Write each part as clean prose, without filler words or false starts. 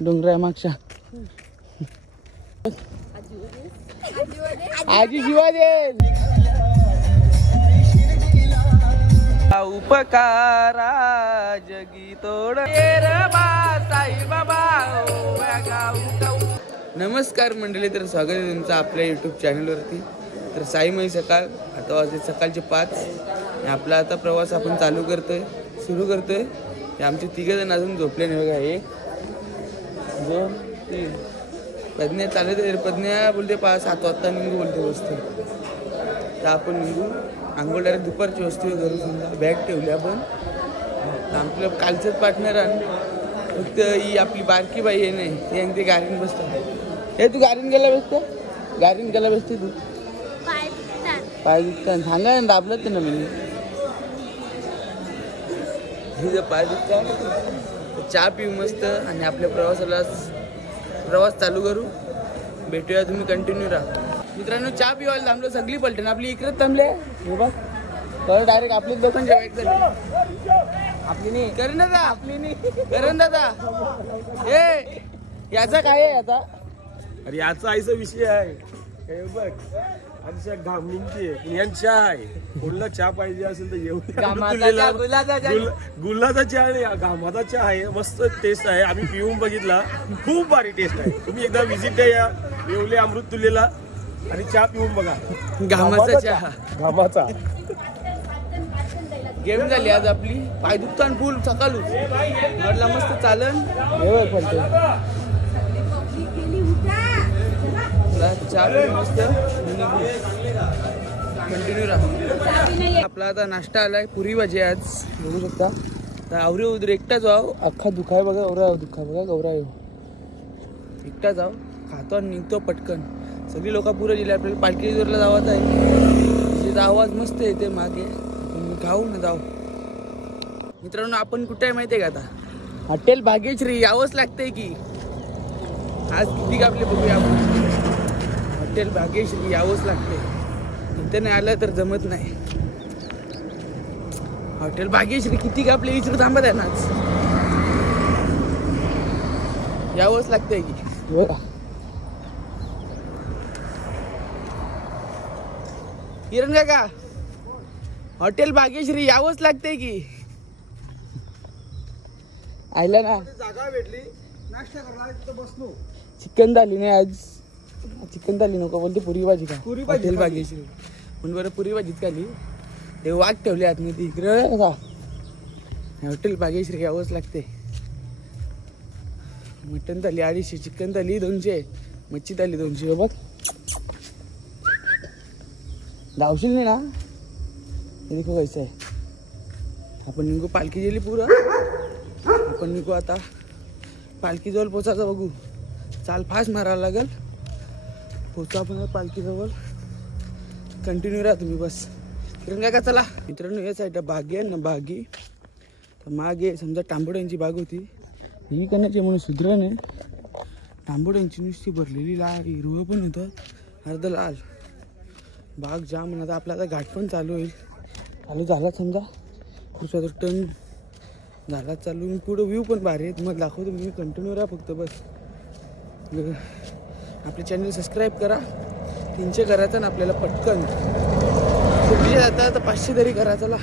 डोंगरा मागच्या आजी शिवाजी उपकारा जगी तोड साई बाबा. नमस्कार मंडळी, तर स्वागत आहे तुमचं आपल्या यूट्यूब चॅनलवरती. तर साईमय सकाळ, आता वाजले सकाळचे 5. आपला आता प्रवास आपण सुरू करतोय. आमचे 3 जण अजून झोपले नाही बघा. 1 2 3 प्रज्ञा चालत आहे. प्रज्ञा बोलते 7 वाजता निघू बोलते वस्तू. तर आपण निघू. आंघोळ डायरेक्ट दुपारची वस्तू करू. समजा बॅग ठेवली आपण. आपलं कालचंच पार्टनर आहे. फक्त ही आपली बारकी बाई आहे नाही ते गाडीन बसतात. हे तू गाडीन गेला बसतो. गाडीन गेला बसते तू पाय दुखतात सांगा ना. दाबलं ते ना मी पाय दुखतात. चहा पिऊ मस्त आणि आपल्या प्रवास चालू करू. भेटूया. तुम्ही कंटिन्यू राहा मित्रांनो. चहा पिवायला थांबलो. सगळी पलटण आपली इकडेच थांबले. बघ तर डायरेक्ट आपली लोकांच्या वाईट झाली. आपली नाही करण दादा. आपली नाही करण दादा. हे याचा काय आहे आता. अरे याचा आईचा विषय आहे. हे बघ आमच्या घामणींची यांच्या आहे. कोणाला चहा पाहिजे असेल तर येऊ. गुलाचा चहा नाही, घामाचा चहा आहे. मस्त टेस्ट आहे. आम्ही पिऊन बघितला. खूप भारी टेस्ट आहे. तुम्ही एकदा विजिट द्या या येवले अमृत तुलेला आणि चहा पिऊन बघा. घामाचा चहा. घामाचा गेम झाली आज आपली. पाय दुखतान फुल सकाळूच घडला मस्त चालन. मस्त कंटिन्यू राहा. आपला आता नाश्ता आलाय. पुरी भाजी आज बघू शकता. तर आवरे उदर एकटा जाऊ. अख्खा दुखाय बघा. गौरा दुखा बघा. गौरा येऊ एकटा जाऊ. खातो आणि निघतो पटकन. सगळी लोक पुरं दिली. आपल्याला पालखीजोरला जावाच आहे. तिचा आवाज मस्त येते मागे. खाऊ ना जाऊ. मित्रांनो आपण कुठे आहे माहितीये का आता. हॉटेल भाग्यश्री. यावंच लागतंय की आज किती आपले बघूया आपण. हॉटेल भाग्यश्री यावंच लागतंय. इथं नाही आलं तर जमत नाही. हॉटेल भाग्यश्री किती का आपले विचार थांबत आहे ना आज. यावंच लागतंय की बघा. किरण काका हॉटेल भाग्यश्री यावंच लागतंय की. आयला ना जागा भेटली. नाश्ता करायला बसलो. चिकन थाली नाही आज. चिकन थाली नको बोलते. पुरी भाजी का. हॉटेल भाग्यश्री पण बरं पुरी भाजीच खाली. ते वाघ ठेवले आतमध्ये इकडं का. हॉटेल भाग्यश्री यावंच लागते. मटन थाली 250. चिकन थाली 200. मच्छी थाली 200. बघ धावशील नाही ना. हे देखो कैसा आहे. आपण निघू. पालखी गेली पुरं. आपण निघू आता. पालखीजवळ पोचायचं बघू. चाल फास्ट मारायला लागेल. पोचा आपण पालखीजवळ. कंटिन्यू राहा तुम्ही बस. किरण काय का चला. मित्रांनो या साईडला बागी आहे ना. बागी तर मागे समजा तांबोड्यांची बाग होती. ही करण्याची म्हणून सुधरण आहे. तांबोड्यांची नुसती भरलेली लाल हिरवं पण होतं. अर्ध लाल बाग जाम. आता आपला आता घाट पण चालू होईल. चालू झाला समजा. पुढचा टर्न झाला चालू. पुढं व्ह्यू पण भारी आहे. तुम्हाला दाखवतो मी. कंटिन्यू राहा फक्त बस. आपले चॅनल सबस्क्राईब करा. 300 करायचं ना आपल्याला पटकन. शिर्डीच्या जाता तर 500 तरी करा. चला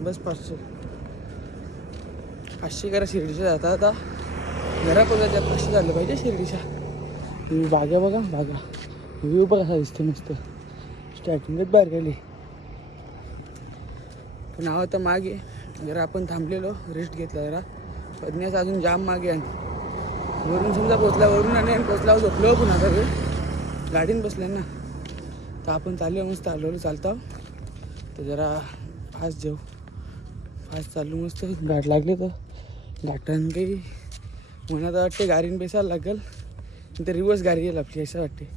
बस 500 करा. शिर्डीच्या जाता आता घरापोजाच्या 500 झालं पाहिजे शिर्डीच्या. तुम्ही बागा बघा. बागा व्ह्यू बघा कसा दिसते मस्त. स्टार्टिंगच बाहेर गेली. पण आहो तर मागे जरा आपण थांबलेलो. रेस्ट घेतला जरा. प्रज्ञास अजून जाम मागे आहे. वरून समजा पोचला. वरून आणि पोचला झोपलो. पण आता गाडीन बसल्या ना. तर आपण चाललो मस्त. आलो चालता. तर जरा फास्ट जाऊ. फास्ट चालू मस्त. गाठ लागले तर गाठान काही मनात वाटते गाडीन बेसायला लागेल. तर रिवर्स गाडी येईल आपली असं वाटते.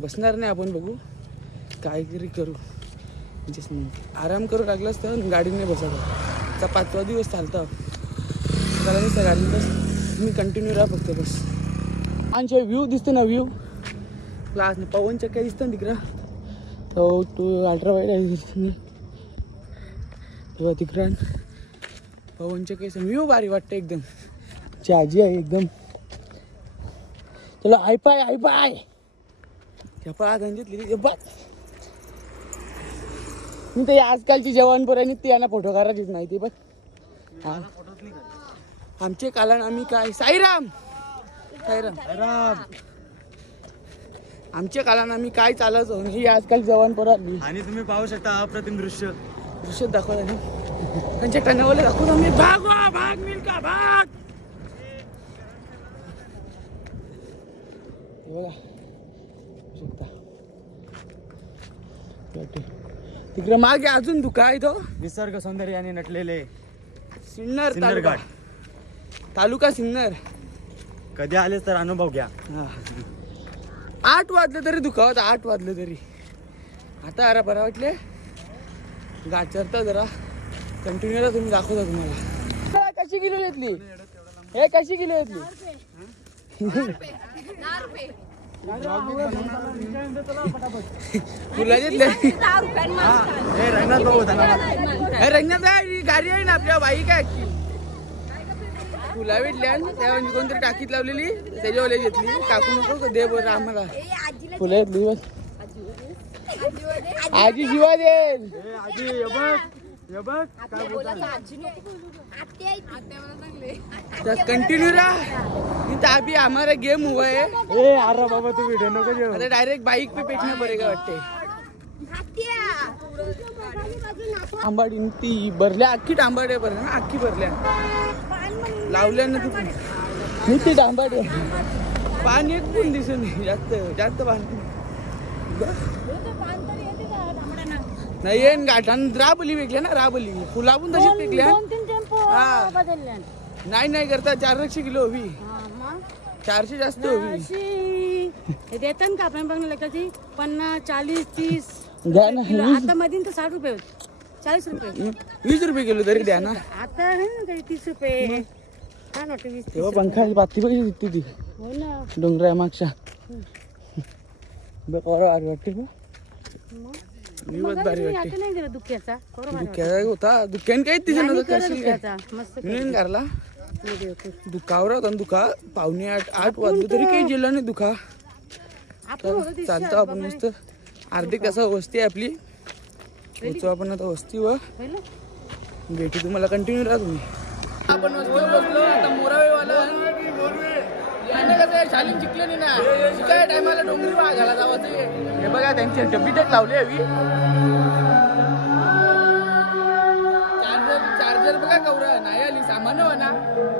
बसणार नाही आपण. बघू काहीतरी करू. म्हणजे आराम करू लागलाच तर गाडीने बसायचं. 5वा दिवस चालतं. त्याला नुसतं गाडी बस. तुम्ही कंटिन्यू राहा फक्त बस. आणि व्ह्यू दिसते ना. व्ह्यू क्लास पवन चक्क्या दिसतं ना तिकडं. तो तू अल्ट्रा वाईड आहे तेव्हा तिकडं पवन चक्क्या. व्ह्यू भारी वाटतं एकदम. आमची आजी आहे एकदम. चला आय पाय घेतली मी तर आजकालची जवान पोरांनी ते यांना फोटो काढायचीच नाही ती. बघ आमचे कालन आम्ही काय साईराम आमच्या काळानं आम्ही काय चालवतो ही आजकाल जवान पोरांनी. आणि तुम्ही पाहू शकता अप्रतिम दृश्य दाखवत आणि त्यांच्या टनावाला दाखवतो आम्ही. भाग मिल्का भाग. बघा शकता तिकडे मागे अजून धुका आहे तो. निसर्ग सौंदर्याने नटलेले सिन्नर घाट तालुका सिन्नर. कधी आले तर अनुभव घ्या. 8 वाजले तरी धुका होता. 8 वाजले तरी. आता अरे बरं वाटले गाठ चढता जरा कंटिन्यू तुम्ही दाखवता तुम्हाला. कशी किलो घेतली हे कशी किलो घेतली. तुला घेतले रंगनाथ गाडी आहे ना आपल्या बाईक आहे. तुला भेटल्या त्या कोणतरी टाकीत लावलेली त्याच्यावाले घेतली. टाकू नको दे बरं आम्हाला फुलं घेतली. बस आजी शिवा दे. कंटिन्यू रहा अभी हमारा गेम हुआ है. अरे बाबा तू व्हिडिओ नको घेऊ. आता डायरेक्ट बाईक पे पेटना पडेगा वाटते. आंबाडी ती भरल्या अख्खी तांबाड्या भरल्या ना अख्खी भरल्या लावल्या ना तू ती तांबाड्या. पाणी एक पण दिसत नाही जास्त पाणी नाही. येईन गाठान राबली वेगल्या ना राबली फुला पण तशीच वेगल्या. नाही करता 400 किलो हवी. 400 जास्त हवी देतात का आपण बघणार कधी 50 40 30 घ्या ना. आता मधीन तर 60 रुपये 40 रुपये 20 रुपये किलो तरी द्या ना. आता आहे ना काही 30 रुपये. छान वाटतं 20 तेव्हा पंखा पाती बघितली दिसते ती हो ना डोंगरा मागच्या वाटते भारी वाटते. नाही गेलं दुःख्याचा दुःख्याचा होता दुःख्यान काहीच दिसत नव्हतं. मस्त म्हणून घरला दुखावर होता दुखा. 7:45 वाजले तरी काही गेलं नाही दुखा. चालतो आपण मस्त अर्धी तासा वस्ती आहे आपली. पोचू आपण आता वस्तीवर. भेटू तुम्हाला कंटिन्यू राहा तुम्ही. आपण वस्तीवर बसलो आता मोरावेवाला शालीन शिकले नाही ना शिकाय टायमाला डोंगरी वाघायला जावं. हे बघा त्यांची डब्बी टेक लावली हवी. चार्जर बघा कवरा नाही आली. सामान हो ना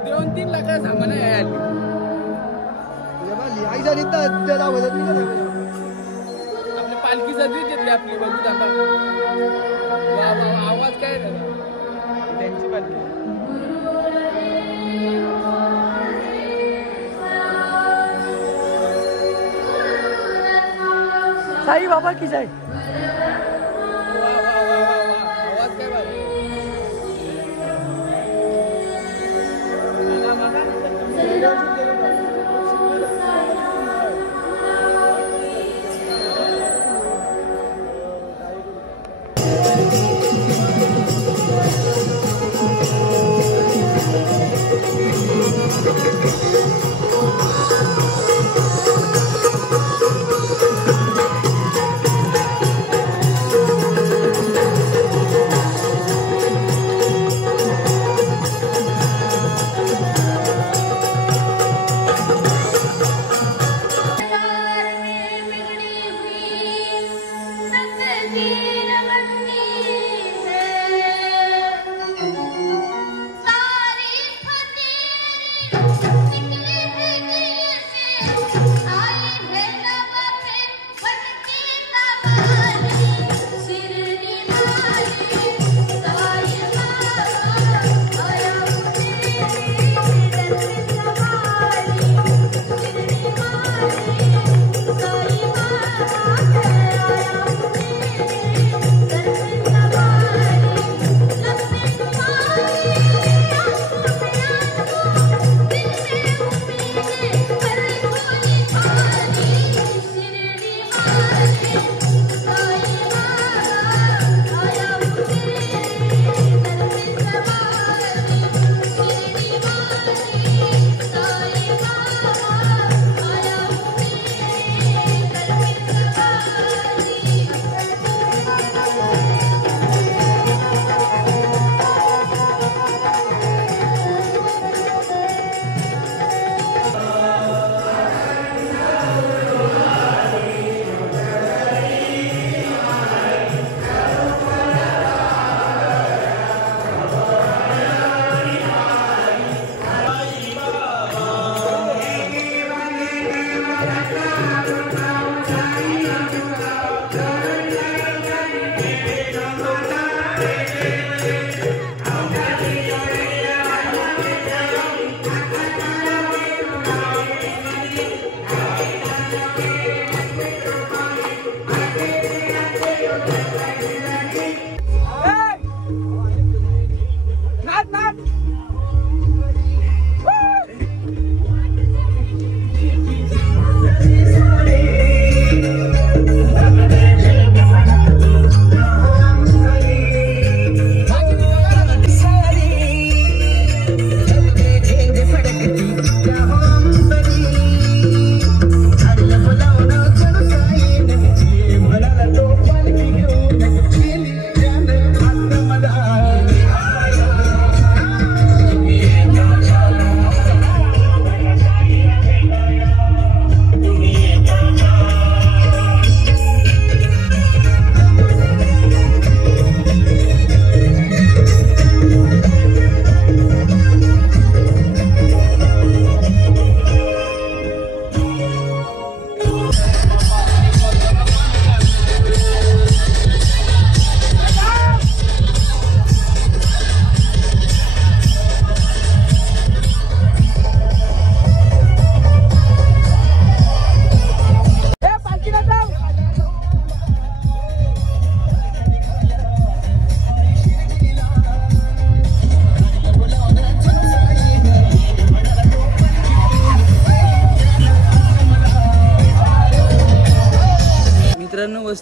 2-3 लाख सामान आहे आली. आपली पालखीचा ड्रीट घेतली आपली बघू थांबा. आवाज काय त्यांची पालखी. साई बाबा की जाय. आवाज काय भारी.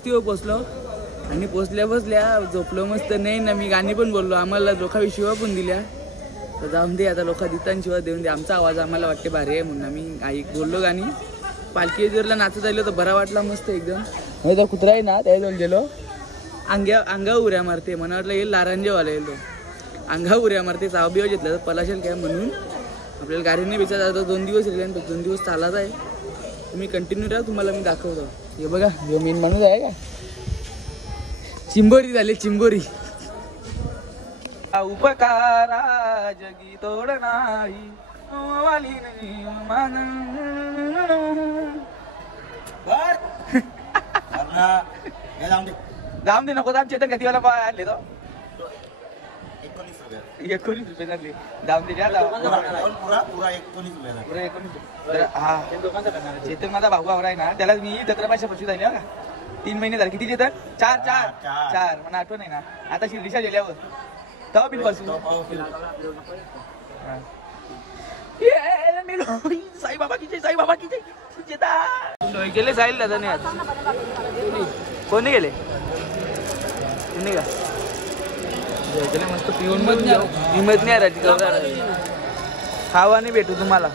वस्तीवर पोचलो आणि पोचल्या झोपलो मस्त. नाही ना मी गाणी पण बोललो, आम्हाला लोकांनी शिवा पण दिल्या. तर जाऊन दे आता, लोक दितान शिवा देऊन दे. आमचा आवाज आम्हाला वाटते भारी आहे म्हणून आम्ही बोललो गाणी. पालखी जोरला नाचत आलो तर बरा वाटला मस्त एकदम. तो कुत्रा आहे ना त्याजवळ गेलो, अंगा उऱ्या मारते. मला वाटलं येईल लारांजेवाला येईल तो. अंगा उऱ्या मारते, चाव बिव घेतला तर पलाशेल काय म्हणून आपल्याला गाडीने विचार जातो. 2 दिवस राहिले आणि 2 दिवस चालत आहे. तुम्ही कंटिन्यू राहा, तुम्हाला मी दाखवतो. हे बघा, हे मेन माणूस आहे का, चिंबोरी झाली चिंबोरी. उपकारा जगी तोड नाही वाली नाही जाम दे नको. जाम चेतन गतीवाला आणले तो 19 रुपये लागले. जाम दे हा. चेतन माझा भाऊ आवरा आहे ना, त्याला मी 17 पैसे झाले का. 3 महिने झाले. किती चेतन? 4 मला आठवण आहे ना. आता शिर्डीच्या गेल्यावर तेव्हा बिल बसू. साईबाबा की जय, साईबाबा की जय. चेतन गेले साहिल दादा नाही आज. कोणी गेले का गेले मस्त पिऊन मत नाही राहते. खावा नाही भेटू तुम्हाला.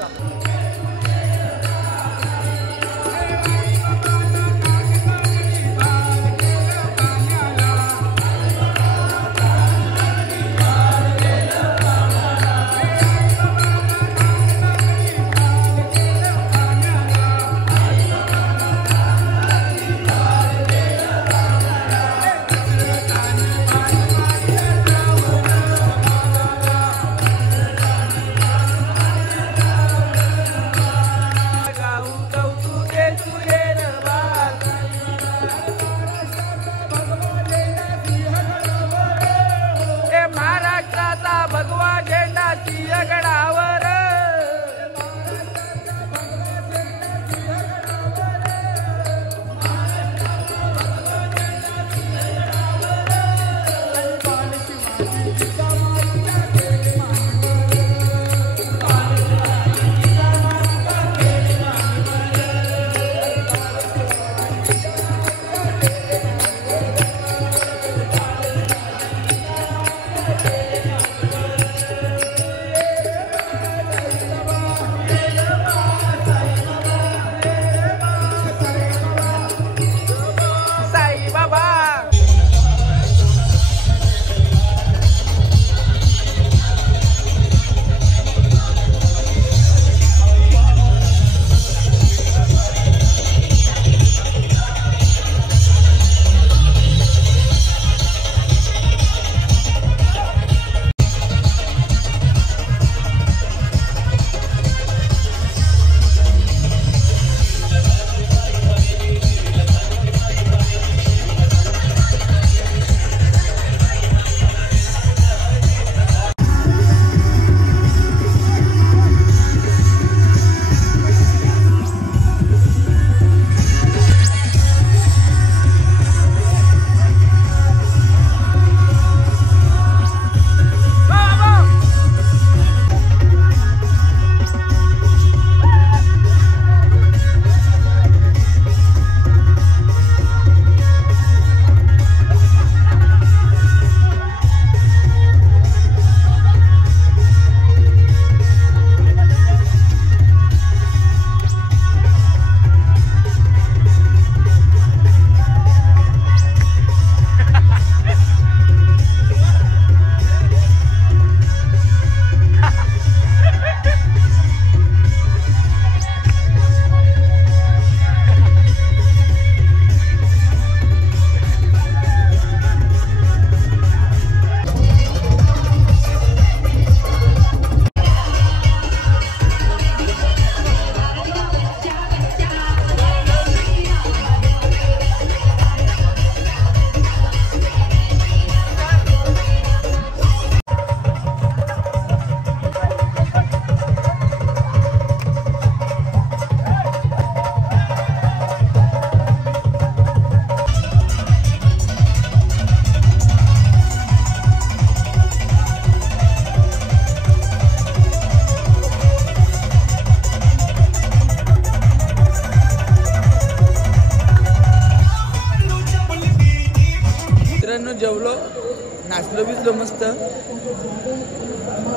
बसलो बिसलो मस्त.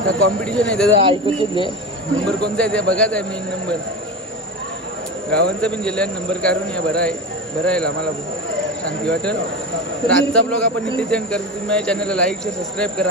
त्या कॉम्पिटिशन आहे त्याचा ऐकत घेतले. नंबर कोणता आहे ते बघाच आहे मेन नंबर. गावांचा पण गेल्या नंबर काढून या. बरं आहे आम्हाला शांती वाटेल. तर आजचा ब्लॉग आपण इथे सेंड करतो. तुम्ही माझ्या चॅनलला लाईक शेअर सबस्क्राईब करा.